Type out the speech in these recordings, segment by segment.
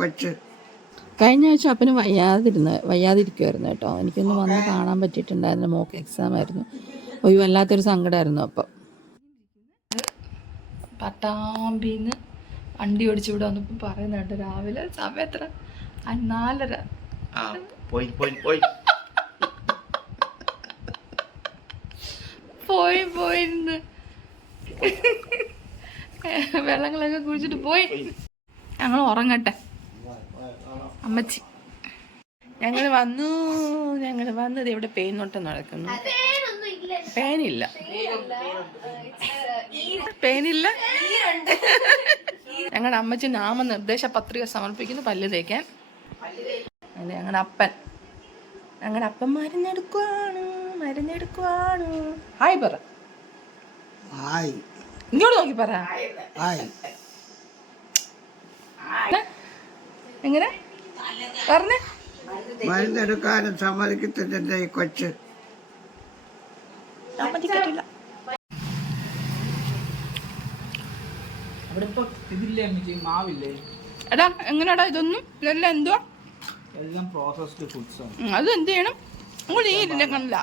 കൊച്ച്. കഴിഞ്ഞ ആഴ്ച അപ്പന് വയ്യാതിരിക്കുമായിരുന്നു കേട്ടോ. എനിക്കൊന്ന് വന്ന് കാണാൻ പറ്റിയിട്ടുണ്ടായിരുന്നു. മോക്ക് എക്സാം ആയിരുന്നു. ഒരു വല്ലാത്തൊരു സങ്കടമായിരുന്നു. അപ്പം പട്ടാമ്പിന്ന് വണ്ടി ഓടിച്ച് ഇവിടെ വന്നപ്പോൾ പറയുന്നുണ്ട് രാവിലെ സമയം എത്ര 4:30 പോയിരുന്ന് വെള്ളങ്ങളൊക്കെ കുടിച്ചിട്ട് പോയി. ഞങ്ങൾ ഉറങ്ങട്ടെ അമ്മച്ചി. ഞങ്ങൾ വന്നു ഇവിടെ പേനോട്ടം നടക്കുന്നു. പേനില്ല ഞങ്ങളുടെ അമ്മച്ചി നാമനിർദ്ദേശ പത്രിക സമർപ്പിക്കുന്നു പല്ല് തേക്കാൻ. ഞങ്ങളുടെ അപ്പൻ മരുന്നെടുക്കുവാണ്. ഹായ് പറ. ഇങ്ങോട്ട് നോക്കി പറ. എങ്ങനെ പറഞ്ഞ മരുന്നെടുക്കാനും സമ്മതിക്കത്തില്ല ഈ കൊച്ച്. സമ്മതിക്കത്തില്ല. എടാ എങ്ങനെയാടാ ഇതൊന്നും ഇതെല്ലാം എന്തുവാ? അത് എന്ത് ചെയ്യണം? അങ്ങോട്ട് നീരില്ല കണ്ടില്ല,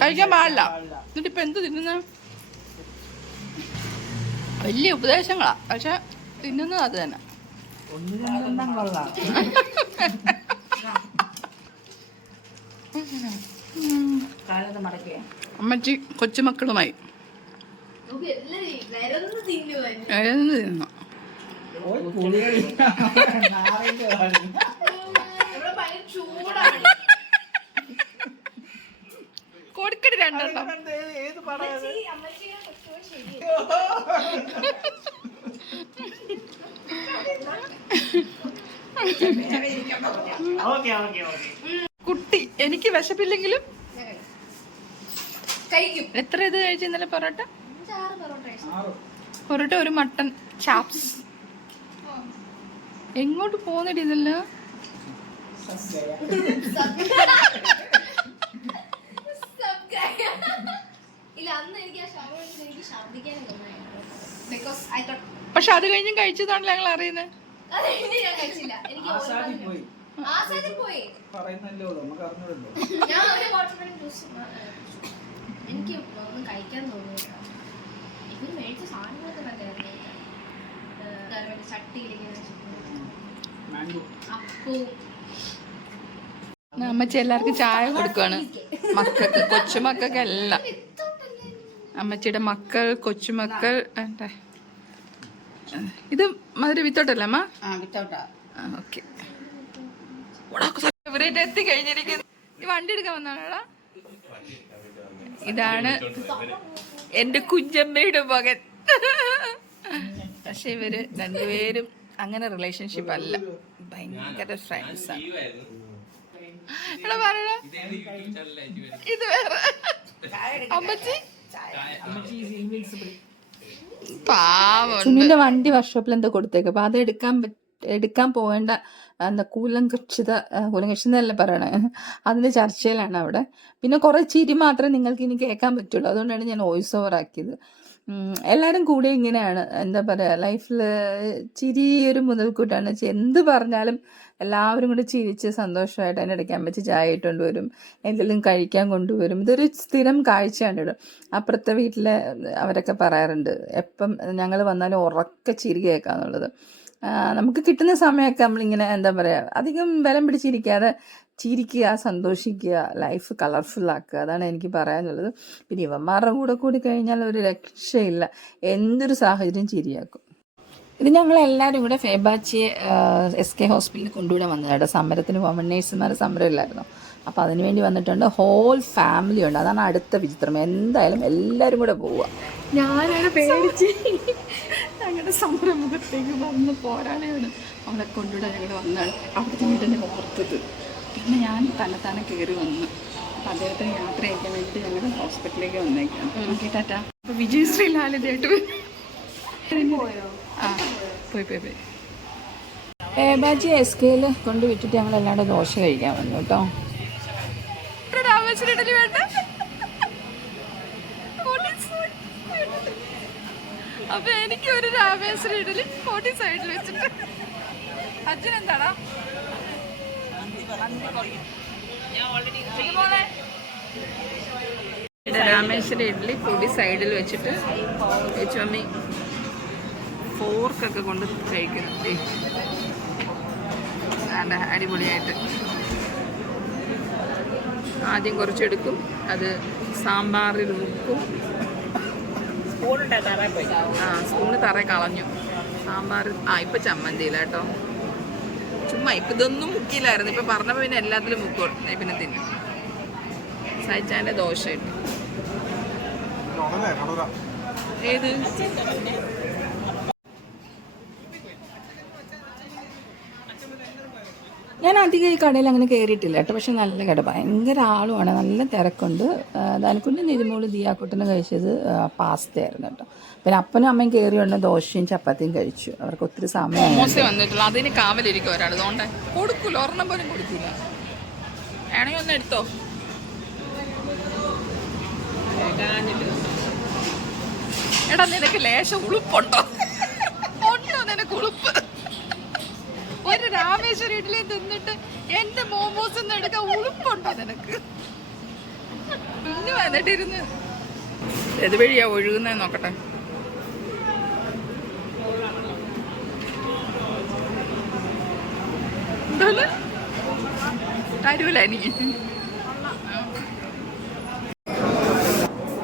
കഴിക്കാൻ പാടില്ല. എന്നിട്ടിപ്പോ എന്ത് തിന്നുന്ന? വലിയ ഉപദേശങ്ങളാ, പക്ഷെ തിന്നുന്നത് അത് തന്നെ. അമ്മച്ചി കൊച്ചുമക്കളുമായി തിന്നു. കൊടുക്കടി രണ്ടെണ്ണം. കുട്ടി എനിക്ക് വിശപ്പില്ലെങ്കിലും എത്ര ഇത് കഴിച്ചു ഇന്നലെ? പൊറോട്ട ഒരു മട്ടൺ ചാപ്സ്. എങ്ങോട്ട് പോന്നിട്ട് ഇതല്ല? പക്ഷെ അത് കഴിഞ്ഞും കഴിച്ചതാണല്ലോ ഞങ്ങൾ അറിയുന്നത്. എനിക്ക് ഒന്നും കഴിക്കാൻ തോന്നിയില്ല. ഇവര് മേടിച്ച സാധനങ്ങളൊക്കെ അമ്മച്ചി എല്ലാവർക്കും ചായ കൊടുക്കുവാണ്. മക്കൾക്ക്, കൊച്ചുമക്കൾക്കെല്ലാം. അമ്മച്ചിയുടെ മക്കൾ, കൊച്ചുമക്കൾ. ഇത് മധുര വിത്തോട്ടല്ലേ അമ്മ? ഓക്കെ. ഇവരായിട്ട് എത്തിക്കഴിഞ്ഞിരിക്കുന്നു. ഈ വണ്ടി എടുക്കാൻ വന്നാണോടാ? ഇതാണ് എന്റെ കുഞ്ഞമ്മയുടെ മകൻ. പക്ഷെ ഇവര് രണ്ടുപേരും അങ്ങനെ റിലേഷൻഷിപ്പ് അല്ല, ഭയങ്കര ഫ്രണ്ട്സാണ്. ഇത് വേറെ അമ്മച്ചി പാവം. സുനിന്റെ വണ്ടി വർക്ക്ഷോപ്പിൽ എന്തോ കൊടുത്തേക്ക്. അപ്പൊ അത് എടുക്കാൻ പോവേണ്ട കൂലങ്കക്ഷിതല്ല പറയണേ. അതിന്റെ ചർച്ചയിലാണ് അവിടെ. പിന്നെ കുറെ ചിരി മാത്രമേ നിങ്ങൾക്ക് ഇനി കേൾക്കാൻ പറ്റുള്ളൂ. അതുകൊണ്ടാണ് ഞാൻ വോയിസ് ഓവർ ആക്കിയത്. എല്ലാവരും കൂടെ ഇങ്ങനെയാണ്, എന്താ പറയുക, ലൈഫിൽ ചിരി ഒരു മുതൽക്കൂട്ടാണ്. എന്ത് പറഞ്ഞാലും എല്ലാവരും കൂടെ ചിരിച്ച് സന്തോഷമായിട്ട് അതിൻ്റെ ഇടയ്ക്ക് അമ്മച്ചി ചായ ഇട്ടുകൊണ്ട് വരും, എന്തെങ്കിലും കഴിക്കാൻ കൊണ്ടുവരും. ഇതൊരു സ്ഥിരം കാഴ്ചയാണ് ഇവിടെ. അപ്പുറത്തെ വീട്ടിലെ അവരൊക്കെ പറയാറുണ്ട് എപ്പം ഞങ്ങൾ വന്നാലും ഉറക്കെ ചിരി കേൾക്കാന്നുള്ളത്. നമുക്ക് കിട്ടുന്ന സമയമൊക്കെ നമ്മളിങ്ങനെ എന്താ പറയുക, അധികം ബലം പിടിച്ചിരിക്കാതെ ചിരിക്കുക, സന്തോഷിക്കുക, ലൈഫ് കളർഫുള്ളാക്കുക. അതാണ് എനിക്ക് പറയാനുള്ളത്. പിന്നെ ഇവന്മാരുടെ കൂടി കഴിഞ്ഞാൽ ഒരു രക്ഷയില്ല, എന്തൊരു സാഹചര്യം ചിരിയാക്കും. ഇത് ഞങ്ങളെല്ലാവരും കൂടെ ഫേബാച്ചിയെ SK ഹോസ്പിറ്റലിൽ കൊണ്ടുവിടാൻ വന്നതാണ്. സമരത്തിന് പോകാൻ നേഴ്സുമാർ സമരമില്ലായിരുന്നു. അപ്പോൾ അതിനുവേണ്ടി വന്നിട്ടുണ്ട്. ഹോൾ ഫാമിലി ഉണ്ട്. അതാണ് അടുത്ത വിചിത്രം. എന്തായാലും എല്ലാവരും കൂടെ പോവുക. ഞാനാണ് പേടിച്ച് ഞങ്ങളുടെ സമരമുഖത്തേക്ക് വന്ന് പോരാളിയാണ് അവളെ കൊണ്ടുവിടാൻ ഞങ്ങൾ വന്നതാണ്. അവിടുത്തെ വീടിൻ്റെ ഓർത്തത്. പിന്നെ ഞാൻ തന്നെത്താനെ കയറി വന്നു. അപ്പോൾ അദ്ദേഹത്തിന് യാത്ര അയക്കാൻ വേണ്ടിയിട്ട് ഞങ്ങളുടെ ഹോസ്പിറ്റലിലേക്ക് വന്നേക്കാം. ഓക്കെ ടാറ്റാ. അപ്പോൾ വിജയശ്രീ ലാലിതായിട്ട് പോയി ഫേബാച്ചി SKയിൽ കൊണ്ടുവിട്ടിട്ട് ഞങ്ങൾ എല്ലാവരും ദോശ കഴിക്കാൻ വന്നു കേട്ടോ. അപ്പൊ എനിക്ക് ഒരു രാമേശ്വരി ഇഡലി 40 സൈഡിൽ വെച്ചിട്ട് അച്ഛനെന്താടാ രാമേശ്വരം ഇഡ്ഡലി പൊടി സൈഡിൽ വെച്ചിട്ട് ചേച്ചമ്മി ഫോർക്കൊക്കെ കൊണ്ട് കഴിക്കണം. അടിപൊളിയായിട്ട് ആദ്യം കുറച്ചെടുക്കും, അത് സാമ്പാറിൽ മുക്കും. സ്പൂണ് തറ കളഞ്ഞു സാമ്പാർ. ഇപ്പം ചമ്മന്തിയില്ല കേട്ടോ, ചുമ്മാ ഇപ്പം ഇതൊന്നും മുക്കിയില്ലായിരുന്നു. ഇപ്പം പറഞ്ഞപ്പോൾ പിന്നെ എല്ലാത്തിലും മുക്കും, പിന്നെ തിന്നും. സഹിച്ചാൻ്റെ ദോശ ഇട്ട് ഏത് ഞാൻ അധികം ഈ കടയിൽ അങ്ങനെ കയറിയിട്ടില്ല കേട്ടോ. പക്ഷെ നല്ല കട, ഭയങ്കര ആളുമാണ്, നല്ല തിരക്കുണ്ട്. ദാനിക്കുട്ടി നിരുമോള് ദിയാക്കുട്ടന് കഴിച്ചത് പാസ്തയായിരുന്നു കേട്ടോ. പിന്നെ അപ്പനും അമ്മയും കയറിയുണ്ട് ദോശയും ചപ്പാത്തിയും കഴിച്ചു. അവർക്ക് ഒത്തിരി സമയം വന്നിട്ടുള്ളൂ. അതിന് കാവലിരിക്കും ഒരാൾ, അതുകൊണ്ട് കൊടുക്കൂല, ഒരെണ്ണം പോലും കൊടുക്കൂല. വേണമെങ്കിൽ ഒന്ന് എടുത്തോ. എടാ നിനക്ക് ലേശം ഉളുപ്പുണ്ടോ? ഉണ്ടോ നിനക്ക് ഉളുപ്പ്? ഒരു രാമേശ്വരം ഇഡ്ഡലി തിന്നിട്ട് എന്റെ മോമോസ് എടുക്കാൻ ഉളുപ്പുണ്ടോ നിനക്ക്? പിന്നെ വന്നിട്ടിരുന്ന് ഏത് വഴിയാ ഒഴുകുന്നതെന്ന് നോക്കട്ടെ. എന്താണ് തരൂല എനിക്ക്.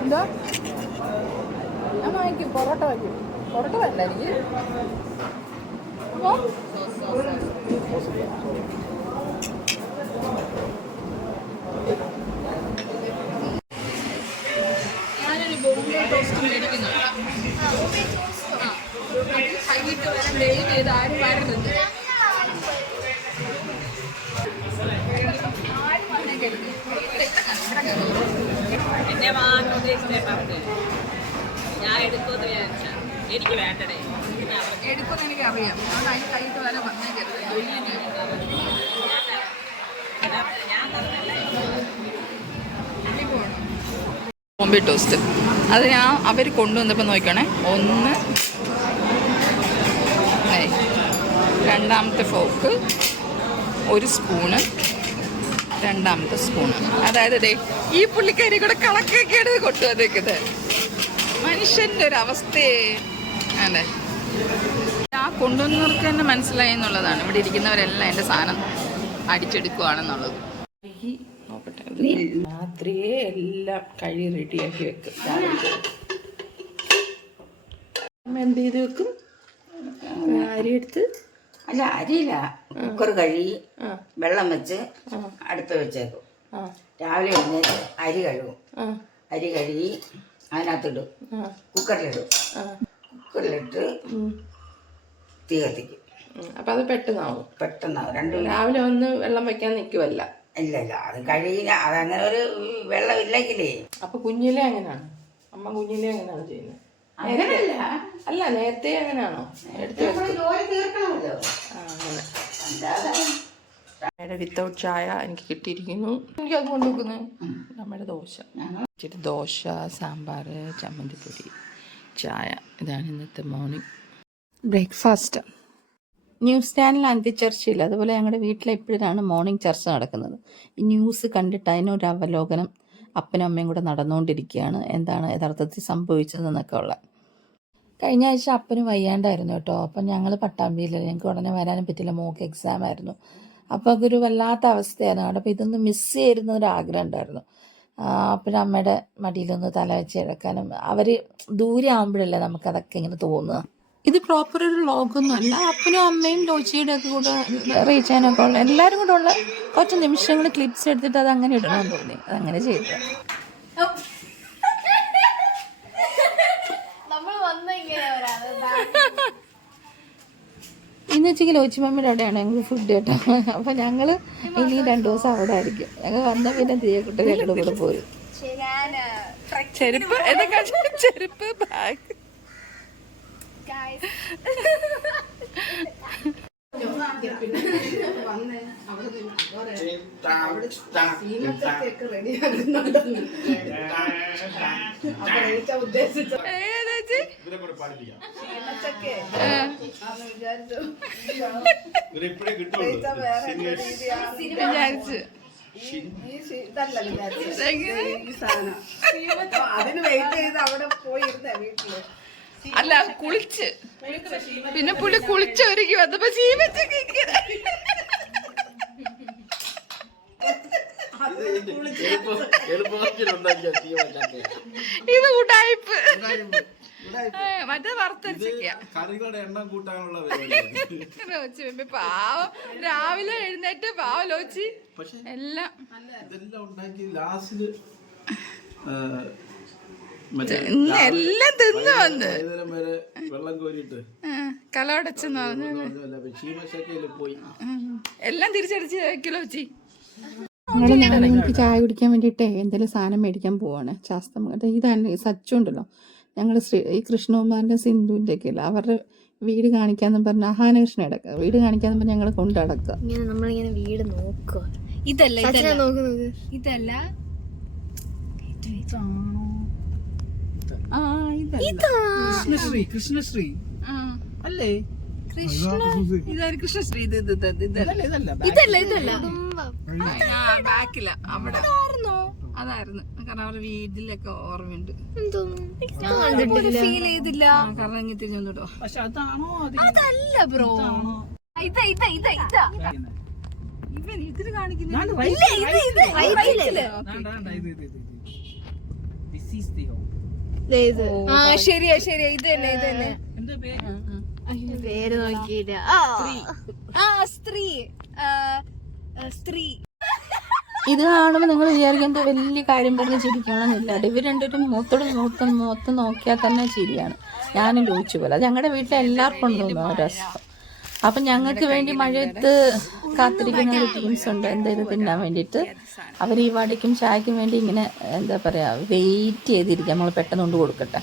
എന്താ ഞാൻ വാങ്ങിക്കും, പൊറോട്ട വാങ്ങിക്കും. പൊറോട്ട വേണ്ട എനിക്ക്. ഞാനൊരു ബോംബെ ടോസ്റ്റ് മേടിക്കുന്നുണ്ട്. കൈയിട്ട് വരാൻ വെയിറ്റ് ചെയ്ത് ആരും വരരുത്. എന്നെ വാങ്ങാൻ ഉദ്ദേശിച്ചേ പറഞ്ഞു. ഞാൻ എടുക്കുമെന്ന് വിചാരിച്ച എനിക്ക് വേണ്ടടേ. എടുക്കുമെന്ന് എനിക്കറിയാം, അതുകൊണ്ട് അതിന് കൈയിട്ട് വരാൻ വന്നേക്കരുത്. ബോംബെ ടോസ്റ്റ് അത് അവർ കൊണ്ടുവന്നപ്പോൾ നോക്കണേ. ഒന്ന്, രണ്ടാമത്തെ ഫോർക്ക്, ഒരു സ്പൂണ്, രണ്ടാമത്തെ സ്പൂണ്. അതായത് ദേ ഈ പുള്ളിക്കാരി കൂടെ കണക്കൊക്കെയാണ് കൊണ്ടുവന്നേക്കുന്നത്. മനുഷ്യൻ്റെ ഒരു അവസ്ഥയെ അല്ലേ ആ കൊണ്ടുവന്നവർക്ക് തന്നെ മനസ്സിലായി എന്നുള്ളതാണ്. ഇവിടെ ഇരിക്കുന്നവരെല്ലാം എൻ്റെ സാധനം അടിച്ചെടുക്കുകയാണെന്നുള്ളത്. രാത്രിയെ എല്ലാം കഴി റെഡിയാക്കി വെക്കും. എന്ത് ചെയ്ത് വെക്കും? അരി എടുത്ത്, അല്ല അരിയില്ല, കുക്കർ കഴുകി വെള്ളം വെച്ച് അടുപ്പ് വെച്ചേക്കും. രാവിലെ എഴുന്നേറ്റ് അരി കഴുകും. അരി കഴുകി അതിനകത്തിടും, കുക്കറിലിടും. കുക്കറിലിട്ട് തീ കത്തിക്കും. അപ്പം അത് പെട്ടെന്നാവും. പെട്ടെന്നാവും. രണ്ടും രാവിലെ ഒന്ന് വെള്ളം വെക്കാൻ നിൽക്കുമല്ല. ഇല്ല ഇല്ല, അത് കഴുകി അതങ്ങനെ ഒരു വെള്ളം ഇല്ലെങ്കിലേ. അപ്പൊ കുഞ്ഞിലെ അങ്ങനെയാണ് അമ്മ, കുഞ്ഞിലെ അങ്ങനെയാണ് ചെയ്യുന്നത്? അങ്ങനെയല്ല, അല്ല നേരത്തെ അങ്ങനെയാണോ? എടുത്ത് അങ്ങനെ വിത്തൗട്ട് ചായ എനിക്ക് കിട്ടിയിരിക്കുന്നു. എനിക്ക് അത് കൊണ്ടുവെക്കുന്നത് നമ്മുടെ ദോശ, ഇച്ചിരി ദോശ, സാമ്പാർ, ചമ്മന്തിപ്പൊടി, ചായ. ഇതാണ് ഇന്നത്തെ മോർണിംഗ് ബ്രേക്ക്ഫാസ്റ്റ്. ന്യൂസ് ചാനൽ അന്തിച്ചർച്ചയില്ല, അതുപോലെ ഞങ്ങളുടെ വീട്ടിൽ എപ്പോഴാണ് മോർണിംഗ് ചർച്ച നടക്കുന്നത്. ഈ ന്യൂസ് കണ്ടിട്ട് അതിനൊരു അവലോകനം അപ്പനും അമ്മയും കൂടെ നടന്നുകൊണ്ടിരിക്കുകയാണ്. എന്താണ് യഥാർത്ഥത്തിൽ സംഭവിച്ചതെന്നൊക്കെ ഉള്ള. കഴിഞ്ഞ ആഴ്ച അപ്പന് വയ്യാണ്ടായിരുന്നു കേട്ടോ. അപ്പം ഞങ്ങൾ പട്ടാമ്പിയിൽ, ഞങ്ങൾക്ക് ഉടനെ വരാനും പറ്റില്ല, മോക്ക് എക്സാം ആയിരുന്നു. അപ്പോൾ അതൊരു വല്ലാത്ത അവസ്ഥയായിരുന്നു അവിടെ. അപ്പോൾ ഇതൊന്ന് മിസ് ചെയ്യുന്ന ഒരു ആഗ്രഹം ഉണ്ടായിരുന്നു. അപ്പനും അമ്മയുടെ മടിയിലൊന്ന് തല വെച്ച് കിടക്കാനും. അവർ ദൂരെ ആകുമ്പോഴല്ലേ നമുക്കതൊക്കെ ഇങ്ങനെ തോന്നുക. ഇത് പ്രോപ്പർ ഒരു വ്ളോഗൊന്നും അല്ല. അപ്പനും അമ്മയും ലോജിയുടെ ഒക്കെ കൂടെ റീച്ചാനൊക്കെ ഉള്ള എല്ലാവരും കൂടെ ഉള്ള കുറച്ച് നിമിഷങ്ങൾ ക്ലിപ്സ് എടുത്തിട്ട് അത് അങ്ങനെ ഇടണമെന്ന് തോന്നി, അതങ്ങനെ ചെയ്തു. ഇന്ന് ഉച്ചയ്ക്ക് ലോച്ചി മമ്മിയുടെ അവിടെയാണ് ഞങ്ങൾ ഫുഡ് കേട്ടോ. അപ്പം ഞങ്ങൾ ഇനി 2 ദിവസം അവിടെ ആയിരിക്കും. ഞങ്ങൾ വന്ന പിന്നെ തീയക്കുട്ടൻ ഞങ്ങളുടെ കൂടെ പോരും. ചെരുപ്പ് എന്നൊക്കെ, ചെരുപ്പ്, ബാഗ്. ചേച്ചി ഇവരെ കൂടെ പാടിപ്പിക്കാം. ക്ഷീണച്ചൊക്കെ ആ. ആന്ന് വിചാരിച്ചു. ഇവരെ ഇപ്പഴേ കിട്ടുള്ളൂ. വേറെ Singers. രീതിയാണ്. വിചാരിച്ചു ഇതല്ല വിചാരിച്ചത്. ഈ സാധനം. അപ്പൊ അതിന് വെയിറ്റ് ചെയ്ത് അവിടെ പോയിരുന്നേ വീട്ടില്. അല്ല കുളിച്ച് പിന്നെ പുള്ളി കുളിച്ചൊരുക്കി വന്നപ്പോ ശീമച്ചൊക്കെ ഇങ്ങനെ. ഇത് ഉടായിപ്പ് മറ്റേ വറുത്തരച്ചൊക്കെയാ. കറികളുടെ എണ്ണം കൂട്ടാനുള്ള ലോച്ചി ബേബി പാവം രാവിലെ എഴുന്നേറ്റ് പാവം ലോച്ചി എല്ലാം ഇതെല്ലാം ഉണ്ടാക്കി ലാസ്റ്റില് ഇന്ന് എല്ലാം തിന്നു വന്ന് വൈകുന്നേരം വരെ വെള്ളം കോരിയിട്ട് കലോടച്ചെന്ന് പറഞ്ഞു ക്ഷീമശക്കയില് പോയി. എല്ലാം തിരിച്ചടിച്ച് ലോച്ചി. ഞങ്ങൾക്ക് ചായ കുടിക്കാൻ വേണ്ടിയിട്ടേ എന്തെങ്കിലും സാധനം മേടിക്കാൻ പോവാണ്. ശാസ്ത്രം ഇതാണ് സച്ചു ഉണ്ടല്ലോ, ഞങ്ങൾ ഈ കൃഷ്ണകുമാറിൻ്റെ സിന്ധുവിൻ്റെ ഒക്കെ ഇല്ല അവരുടെ വീട് കാണിക്കാന്ന് പറഞ്ഞ അഹാനകൃഷ്ണ അടക്കുക വീട് കാണിക്കാന്ന് പറഞ്ഞ് ഞങ്ങൾ കൊണ്ടടക്കുക. ഇങ്ങനെ നമ്മളിങ്ങനെ വീട് നോക്കുക. ഇതല്ല നോക്കുന്നത്. ഇതല്ല ആ ഇതല്ല കൃഷ്ണശ്രീ അല്ലേ? ഇതായിരുന്നു കൃഷ്ണശ്രീ. ഇതല്ല ബാക്കില അവിടെ അതായിരുന്നു. കാരണം അവരുടെ വീട്ടിലൊക്കെ ഓർമ്മയുണ്ട്. ഫീൽ ചെയ്തില്ല. കറങ്ങി തിരിഞ്ഞു വന്നിട്ടോ. പക്ഷെ അതാണോ അതല്ല ബ്രോ. ഇവൻ ഇതിന് കാണിക്കുന്ന ശരിയാ ഇത് തന്നെ പേര് നോക്കിയില്ല. സ്ത്രീ ഇത് കാണുമ്പോൾ നിങ്ങൾ വിചാരിക്കുന്നത് വലിയ കാര്യം പറഞ്ഞ് ചിരിക്കണമെന്നില്ല. ഇവർ രണ്ടുപേരും മുഖത്ത് നോക്കിയാൽ തന്നെ ചിരിയാണ്. ഞാനും ചോദിച്ചു പോലെ അത് ഞങ്ങളുടെ വീട്ടിൽ എല്ലാവർക്കും ഉണ്ടോന്നു ഒരവസ്ഥ. അപ്പം ഞങ്ങൾക്ക് വേണ്ടി മഴയത്ത് കാത്തിരിക്കുന്ന ഒരു ടീംസ് ഉണ്ട് എന്തെങ്കിലും തിന്നാൻ വേണ്ടിയിട്ട്. അവർ ഈ വടയ്ക്കും ചായക്കും വേണ്ടി ഇങ്ങനെ എന്താ പറയുക വെയിറ്റ് ചെയ്തിരിക്കുക. നമ്മൾ പെട്ടെന്ന് കൊണ്ട് കൊടുക്കട്ടെ.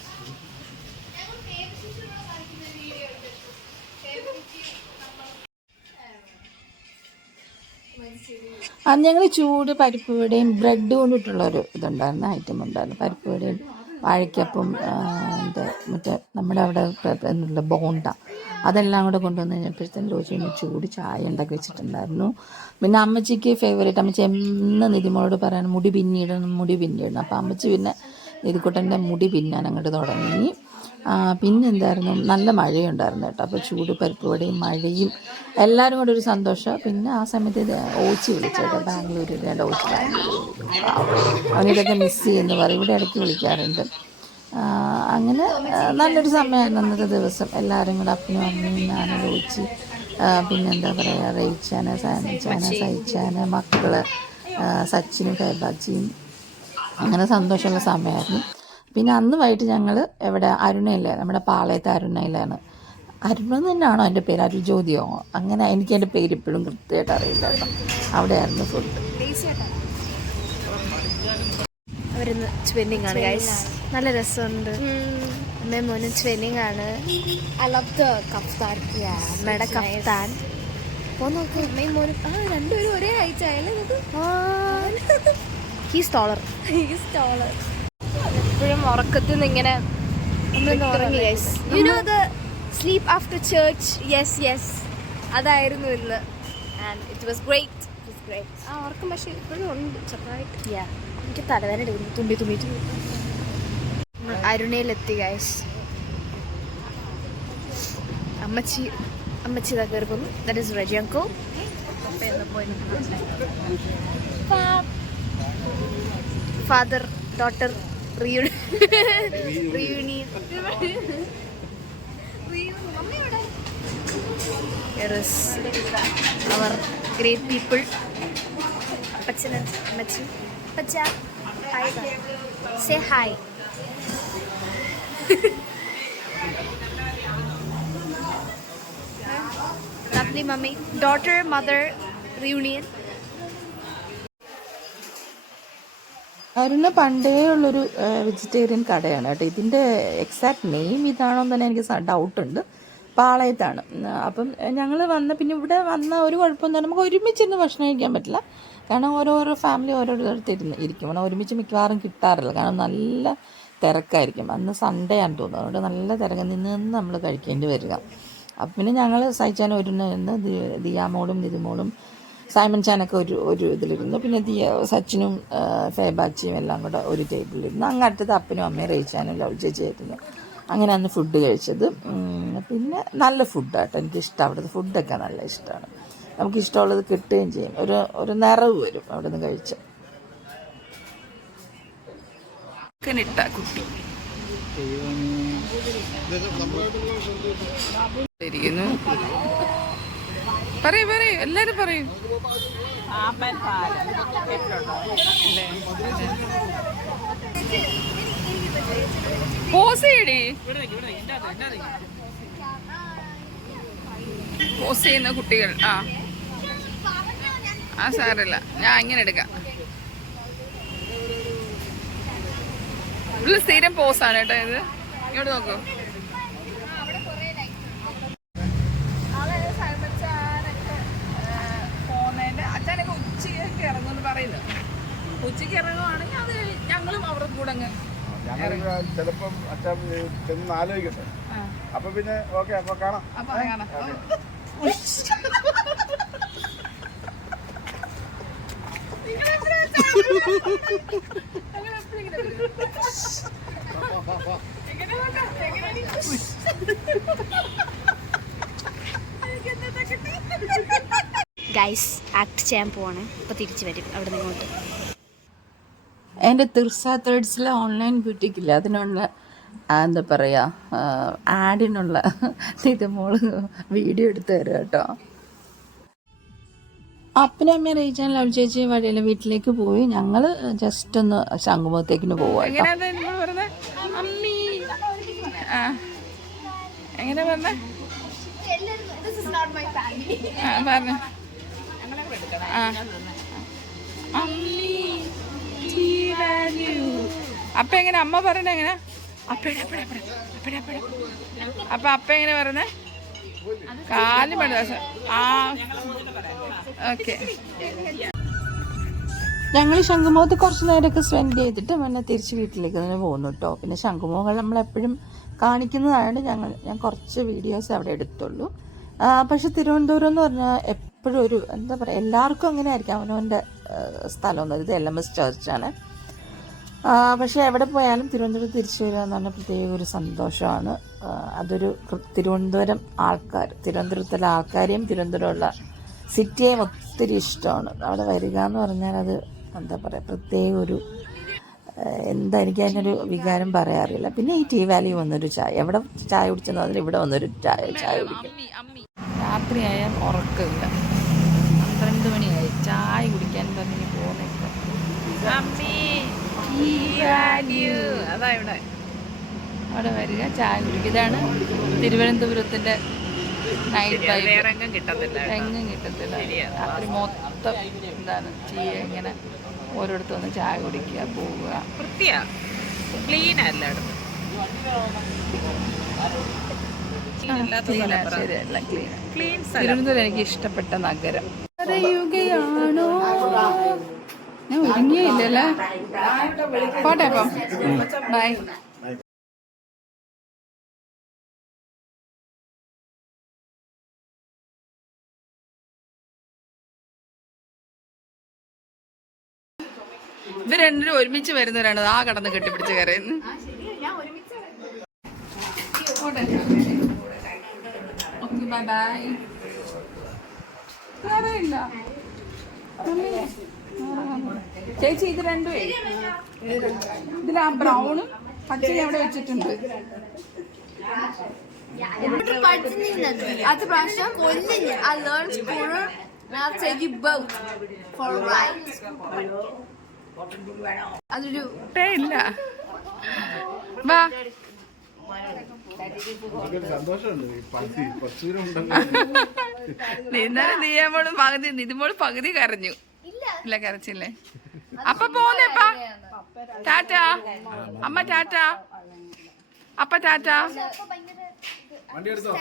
അത് ഞങ്ങൾ ചൂട് പരിപ്പ് വടയും ബ്രെഡ് കൊണ്ടിട്ടുള്ളൊരു ഇതുണ്ടായിരുന്നു, ഐറ്റം ഉണ്ടായിരുന്നു. പരിപ്പ് വടയും വാഴയ്ക്കപ്പം മറ്റേ നമ്മുടെ അവിടെ എന്നുള്ള ബോണ്ട അതെല്ലാം കൂടെ കൊണ്ടുവന്ന് കഴിഞ്ഞപ്പോഴത്തേനും ലോചിന് ചൂട് ചായ ഉണ്ടാക്കി വെച്ചിട്ടുണ്ടായിരുന്നു. പിന്നെ അമ്മച്ചിക്ക് ഫേവറേറ്റ്, അമ്മച്ചി എന്ന് നിധിമോളോട് പറയാൻ മുടി പിന്നിയിടണം. അപ്പം അമ്മച്ചി പിന്നെ നിധിക്കുട്ടൻ്റെ മുടി പിന്നാൻ അങ്ങോട്ട് തുടങ്ങി. പിന്നെ എന്തായിരുന്നു, നല്ല മഴയുണ്ടായിരുന്നു കേട്ടോ. അപ്പോൾ ചൂട് പരിപ്പ് വടയും മഴയും എല്ലാവരും കൂടെ ഒരു സന്തോഷം. പിന്നെ ആ സമയത്ത് ഓച്ചി വിളിച്ചേട്ടോ, ബാംഗ്ലൂരിൽ ഓച്ചി അവനിതൊക്കെ മിസ് ചെയ്യുമെന്ന് പറയും, ഇവിടെ ഇടയ്ക്ക് വിളിക്കാറുണ്ട്. അങ്ങനെ നല്ലൊരു സമയമായിരുന്നു അന്നത്തെ ദിവസം. എല്ലാവരും കൂടെ അപ്പനും അമ്മയും ഞാനും ഓച്ചി പിന്നെന്താ പറയുക റയിച്ചാന സഹിച്ചാന മക്കൾ സച്ചിനും ഫേബാച്ചിയും അങ്ങനെ സന്തോഷമുള്ള സമയമായിരുന്നു. പിന്നെ അന്ന് വൈകിട്ട് ഞങ്ങൾ എവിടെ അരുണയില്ലേ, നമ്മുടെ പാളയത്തെ അരുണയിലാണ്. അരുണ തന്നെയാണോ എൻ്റെ പേര്, അരുജ്യോതിയോ അങ്ങനെ, എനിക്ക് എൻ്റെ പേര് ഇപ്പോഴും കൃത്യമായിട്ട് അറിയില്ല കേട്ടോ. അവിടെയായിരുന്നു ഫുഡ്. അവരിന്ന് ട്വിന്നിങ് ആണ് ഗൈസ്. നല്ല രസമുണ്ട്. അമ്മയും മോനും ട്വിന്നിങ് ആണ്. I love the kaftan. അമ്മയുടെ കഫ്താൻ നോക്ക്. അമ്മയും മോനും രണ്ടുപേരും ഒരേ ഹൈറ്റ് ആയല്ലേ. ഹീസ് ടോളർ. എപ്പോഴും ഉറക്കത്തിൽ നിന്ന് ഇങ്ങനെ ഉറങ്ങി guys. You know the sleep after church. Yes അതായിരുന്നു ഇന്ന്. And it was great. ആ ഉറക്കം പക്ഷേ ഇപ്പോഴും ഉണ്ട് ചെറുതായിട്ട്. എനിക്ക് തലവേദന എടുക്കുന്നു തുമ്പിട്ട്. അരുണയിലെത്തി ഗൈസ്. അമ്മച്ചി ഇതാ കയറിപ്പോന്നു. That is Reji uncle. Father daughter reunion. Here is our great people. Apachan and Ammachi. Apacha, hi. Say hi. Lovely mummy, daughter, mother reunion. Arun പണ്ടേ ഉള്ളൊരു വെജിറ്റേറിയൻ കടയാണ് കേട്ടോ. ഇതിൻ്റെ എക്സാക്ട് നെയിം ഇതാണോന്ന് തന്നെ എനിക്ക് ഡൗട്ടുണ്ട്. പാളയത്താണ്. അപ്പം ഞങ്ങൾ പിന്നെ ഇവിടെ വന്ന ഒരു കുഴപ്പമൊന്നും നമുക്ക് ഒരുമിച്ചിരുന്ന് ഭക്ഷണം കഴിക്കാൻ പറ്റില്ല. കാരണം ഓരോരോ ഫാമിലി ഓരോരുത്തരത്ത് ഇരിക്കും. കാരണം ഒരുമിച്ച് മിക്കവാറും കിട്ടാറില്ല. കാരണം നല്ല തിരക്കായിരിക്കും. അന്ന് സൺഡേ ആണെന്ന് തോന്നുന്നു. അതുകൊണ്ട് നല്ല തിരക്ക് നിന്ന് നമ്മൾ കഴിക്കേണ്ടി വരിക. അപ്പം പിന്നെ ഞങ്ങൾ സൈച്ചാൻ ഒരുന്ന് ദിയാമോളും നിതിമോളും സൈമൺ ചാനൊക്കെ ഒരു ഇതിലിരുന്നു. പിന്നെ സച്ചിനും ഫേബാച്ചിയും എല്ലാം കൂടെ ഒരു ടേബിളിലിരുന്നു. അങ്ങടുത്തത് അപ്പനും അമ്മയും റേച്ചാനും ലവ് ചേച്ചിയായിരുന്നു. അങ്ങനെ അന്ന് ഫുഡ് കഴിച്ചത്. പിന്നെ നല്ല ഫുഡാട്ടോ, എനിക്കിഷ്ടം. അവിടുത്തെ ഫുഡൊക്കെ നല്ല ഇഷ്ടമാണ്. നമുക്കിഷ്ടമുള്ളത് കിട്ടുകയും ചെയ്യും. ഒരു നിറവ് വരും അവിടെ നിന്ന് കഴിച്ച. കുട്ടി പറയൂ എല്ലാരും പറയൂ. പാമ്പൻ പാലം കേട്ടിട്ടുണ്ടോ? പോസ് ചെയ്യടി. പോസ് ചെയ്യുന്ന കുട്ടികൾ. ആ സാരല്ല, ഞാൻ ഇങ്ങനെ എടുക്കാം. ഇവിടെ സ്ഥിരം പോസാണ് കേട്ടോ ഇത്. ഇങ്ങോട്ട് നോക്കൂ. പോകുന്നതിന്റെ അച്ഛനൊക്കെ ഉച്ചയ്ക്ക് ഇറങ്ങുമെന്ന് പറയുന്നത്. ഉച്ചയ്ക്ക് ഇറങ്ങുവാണെങ്കിൽ അത് ഞങ്ങളും അവരുടെ കൂടെ അങ്ങ് ചിലപ്പം അച്ഛൻ ചെന്ന് ആലോചിക്കട്ടെ. അപ്പൊ പിന്നെ ഓക്കെ, അപ്പൊ കാണാം. ഗൈസ് ആക്ട് ചെയ്യാൻ പോവാണ്. ഇപ്പൊ തിരിച്ചു വരും അവിടെ നിന്ന് ഇങ്ങോട്ട്. എൻ്റെ തിർസ ത്രെഡ്സിലെ ഓൺലൈൻ ബ്യൂട്ടിക്കില്ല, അതിനുള്ള എന്താ പറയുക, ആഡിനുള്ള ഇത് മോള് വീഡിയോ എടുത്ത് തരാം കേട്ടോ. അപ്പനും അമ്മയും റേച്ചാൻ ലവ് ചേച്ചി വഴിയില വീട്ടിലേക്ക് പോയി. ഞങ്ങൾ ജസ്റ്റ് ഒന്ന് ശംഖുമുഖത്തേക്കിന് പോവാം. എങ്ങനെ പറഞ്ഞ അപ്പ എങ്ങനെ അമ്മ പറഞ്ഞ എങ്ങനെ അപ്പ എങ്ങനെ പറഞ്ഞ കാലും പണ്ട് ഓക്കെ. ഞങ്ങൾ ശംഖുമുഖത്ത് കുറച്ച് നേരമൊക്കെ സ്പെൻഡ് ചെയ്തിട്ട് പിന്നെ തിരിച്ച് വീട്ടിലേക്ക് തന്നെ പോകുന്നു കേട്ടോ. പിന്നെ ശംഖുമുഖങ്ങൾ നമ്മളെപ്പോഴും കാണിക്കുന്നതാണ്. ഞാൻ കുറച്ച് വീഡിയോസ് അവിടെ എടുത്തുള്ളൂ. പക്ഷെ തിരുവനന്തപുരം എന്ന് പറഞ്ഞാൽ എപ്പോഴും ഒരു എന്താ പറയുക, എല്ലാവർക്കും അങ്ങനെ ആയിരിക്കും അവനവൻ്റെ സ്ഥലമൊന്നും. ഇത് LMS ചർച്ചാണ്. പക്ഷേ എവിടെ പോയാലും തിരുവനന്തപുരം തിരിച്ചു വരിക എന്ന് പറഞ്ഞാൽ പ്രത്യേക ഒരു സന്തോഷമാണ്. അതൊരു തിരുവനന്തപുരത്തിലെ ആൾക്കാരെയും തിരുവനന്തപുരമുള്ള സിറ്റിയെയും ഒത്തിരി ഇഷ്ടമാണ്. അവിടെ വരിക എന്ന് പറഞ്ഞാൽ അത് എന്താ പറയുക, പ്രത്യേക ഒരു എന്താ, എനിക്ക് അതിനൊരു വികാരം പറയാറില്ല. പിന്നെ ഈ ടീ വാലി വന്നൊരു ചായ, എവിടെ ചായ കുടിച്ചെന്ന് പറഞ്ഞാൽ ഇവിടെ വന്നൊരു ചായ കുടിക്കും. രാത്രിയായാൽ ഉറക്കമില്ല. 12 മണിയായി, ചായ കുടിക്കാൻ പറഞ്ഞ് പോകുന്നേക്കും. അതാ ഇവിടെ അവിടെ വരിക, ചായ കുടിക്കുക. ഇതാണ് തിരുവനന്തപുരത്തിൻ്റെ നൈറ്റ് ലൈഫ്. എങ്ങും കിട്ടത്തില്ല. രാത്രി മൊത്തം എന്താണ് ചെയ്യുക, ഇങ്ങനെ ഓരോരുത്തർ വന്ന് ചായ കുടിക്കുക, പോവുക. തിരുവനന്തപുരം എനിക്ക് ഇഷ്ടപ്പെട്ട നഗരം. അറിയുകയാണോ? ഞാൻ ഒരുങ്ങിയില്ലല്ലേ. പോട്ടെ അപ്പം, ബൈ. ഇവർ രണ്ടുപേരും ഒരുമിച്ച് വരുന്നവരാണ്. ആ കടന്ന് കെട്ടിപ്പിടിച്ച് കരയുന്നു. Bye bye. ചേച്ചി ഇത് രണ്ടും ഇതിൽ ആ ബ്രൗണും പച്ചയും അവിടെ വെച്ചിട്ടുണ്ട്. അടുത്ത പ്രാവശ്യം കൊല്ലിഞ്ഞ് I learned Quran and I'll take you both for a ride. അതൊരു ഇല്ല. വാ. നീയാമോളും പകുതി, നിതിമോള് പകുതി കരഞ്ഞു. ഇല്ല, കരച്ചില്ലേ? അപ്പ പോന്നേപ്പാ. ടാറ്റാ അമ്മ, ടാറ്റാ അപ്പ, ടാറ്റാ. വണ്ടി എടുത്തോ?